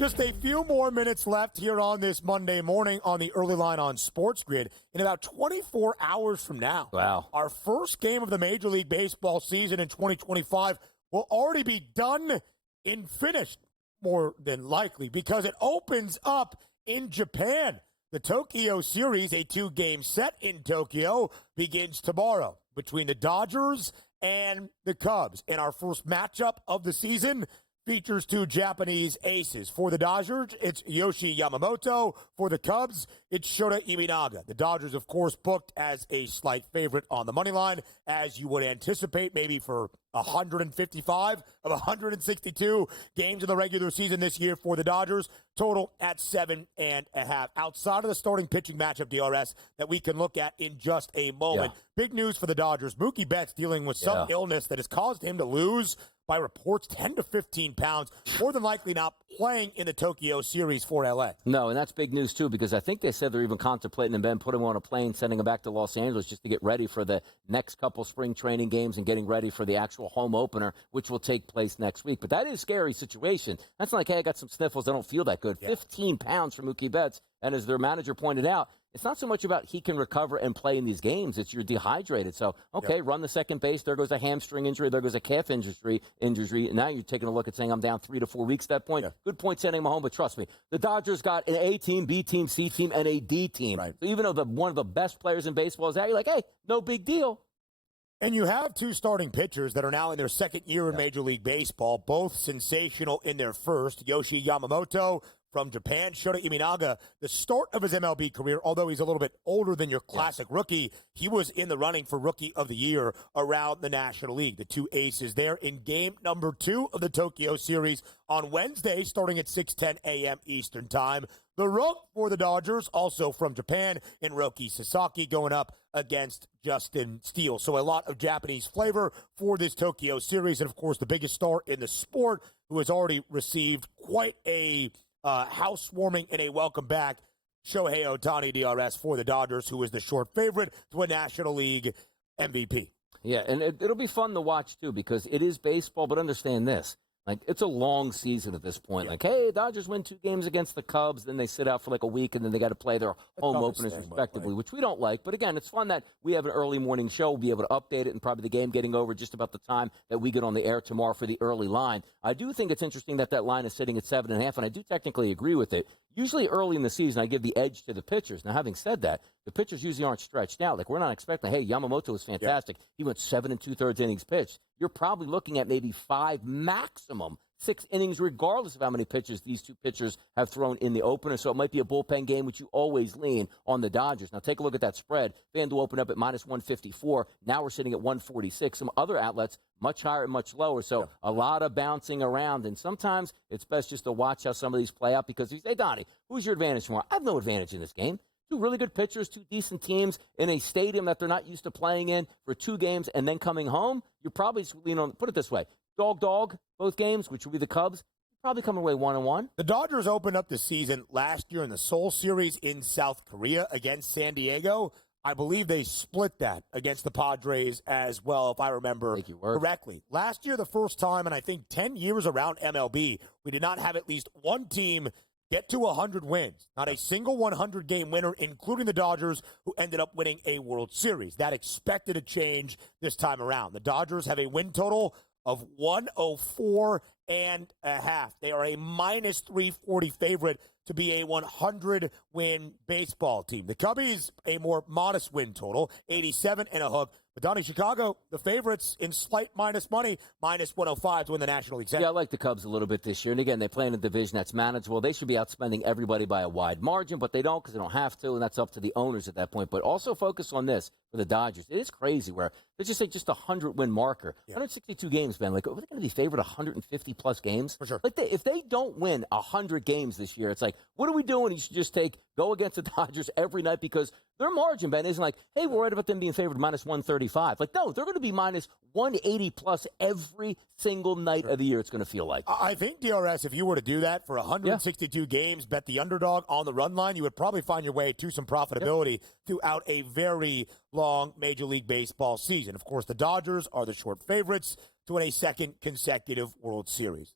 Just a few more minutes left here on this Monday morning on the early line on SportsGrid. In about 24 hours from now, wow, our first game of the Major League Baseball season in 2025 will already be done and finished, more than likely, because it opens up in Japan. The Tokyo series, a 2-game set in Tokyo, begins tomorrow between the Dodgers and the Cubs. And our first matchup of the season features 2 Japanese aces. For the Dodgers, it's Yoshi Yamamoto. For the Cubs, it's Shota Imanaga. The Dodgers, of course, booked as a slight favorite on the money line, as you would anticipate, maybe for 155 of 162 games in the regular season this year for the Dodgers. Total at 7.5. Outside of the starting pitching matchup, DRS, that we can look at in just a moment. Yeah. Big news for the Dodgers. Mookie Betts dealing with some illness that has caused him to lose, by reports, 10 to 15 pounds, more than likely not playing in the Tokyo series for L.A. No, and that's big news, too, because I think they said they're even contemplating and then putting him on a plane, sending him back to Los Angeles just to get ready for the next couple spring training games and getting ready for the actual home opener, which will take place next week. But that is a scary situation. That's not like, hey, I got some sniffles, I don't feel that good. Yeah. 15 pounds for Mookie Betts, and as their manager pointed out, it's not so much about he can recover and play in these games. It's you're dehydrated. So, okay, run the second base. There goes a hamstring injury. There goes a calf injury. And now you're taking a look at saying I'm down 3 to 4 weeks at that point. Yeah. Good point sending him home, but trust me, the Dodgers got an A team, B team, C team, and a D team. Right. So even though one of the best players in baseball is out, you're like, hey, no big deal. And you have 2 starting pitchers that are now in their second year in Major League Baseball, both sensational in their first. Yoshi Yamamoto from Japan, Shota Imanaga, the start of his MLB career, although he's a little bit older than your classic rookie, he was in the running for Rookie of the Year around the National League. The 2 aces there in game number 2 of the Tokyo series on Wednesday, starting at 6:10 a.m. Eastern Time. The rook for the Dodgers, also from Japan, in Roki Sasaki, going up against Justin Steele. So a lot of Japanese flavor for this Tokyo series. And, of course, the biggest star in the sport, who has already received quite a housewarming and a welcome back, Shohei Ohtani, DRS, for the Dodgers, who is the short favorite to win National League MVP. Yeah, and it'll be fun to watch, too, because it is baseball, but understand this. Like, it's a long season at this point. Yeah. Like, hey, Dodgers win 2 games against the Cubs, then they sit out for like a week, and then they got to play their home openers respectively, which we don't like. But, again, it's fun that we have an early morning show. We'll be able to update it, and probably the game getting over just about the time that we get on the air tomorrow for the early line. I do think it's interesting that line is sitting at 7.5, and I do technically agree with it. Usually early in the season, I give the edge to the pitchers. Now, having said that, the pitchers usually aren't stretched out. Like, we're not expecting, hey, Yamamoto was fantastic. Yeah. He went 7 2/3 innings pitched. You're probably looking at maybe 5, maximum 6 innings, regardless of how many pitches these 2 pitchers have thrown in the opener. So it might be a bullpen game, which you always lean on the Dodgers. Now, take a look at that spread. FanDuel opened up at -154. Now we're sitting at 146. Some other outlets, much higher and much lower. So a lot of bouncing around. And sometimes it's best just to watch how some of these play out, because you say, Donnie, who's your advantage tomorrow? I have no advantage in this game. 2 really good pitchers, 2 decent teams in a stadium that they're not used to playing in for 2 games and then coming home. You're probably, put it this way, dog, both games, which will be the Cubs, probably coming away 1-1. The Dodgers opened up the season last year in the Seoul series in South Korea against San Diego. I believe they split that against the Padres as well, if I remember correctly. Last year, the first time in, I think, 10 years around MLB, we did not have at least one team get to 100 wins. Not a single 100-game winner, including the Dodgers, who ended up winning a World Series. That expected a change this time around. The Dodgers have a win total of 104.5. They are a -340 favorite to be a 100-win baseball team. The Cubbies, a more modest win total, 87 and a hook. But Donnie, Chicago, the favorites in slight minus money, -105 to win the National League Central. Yeah, I like the Cubs a little bit this year. And again, they play in a division that's manageable. They should be outspending everybody by a wide margin, but they don't, because they don't have to, and that's up to the owners at that point. But also focus on this for the Dodgers. It is crazy where they just say just a 100-win marker. 162 games, man. Like, are they going to be favored 150-plus games? For sure. Like, if they don't win 100 games this year, it's like, what are we doing? You should just go against the Dodgers every night, because their margin, Ben, isn't like, hey, we're worried about them being favored -135. Like, no, they're going to be -180+ every single night of the year, it's going to feel like. I think, DRS, if you were to do that for 162 games, bet the underdog on the run line, you would probably find your way to some profitability throughout a very long Major League Baseball season. Of course, the Dodgers are the short favorites to win a second consecutive World Series.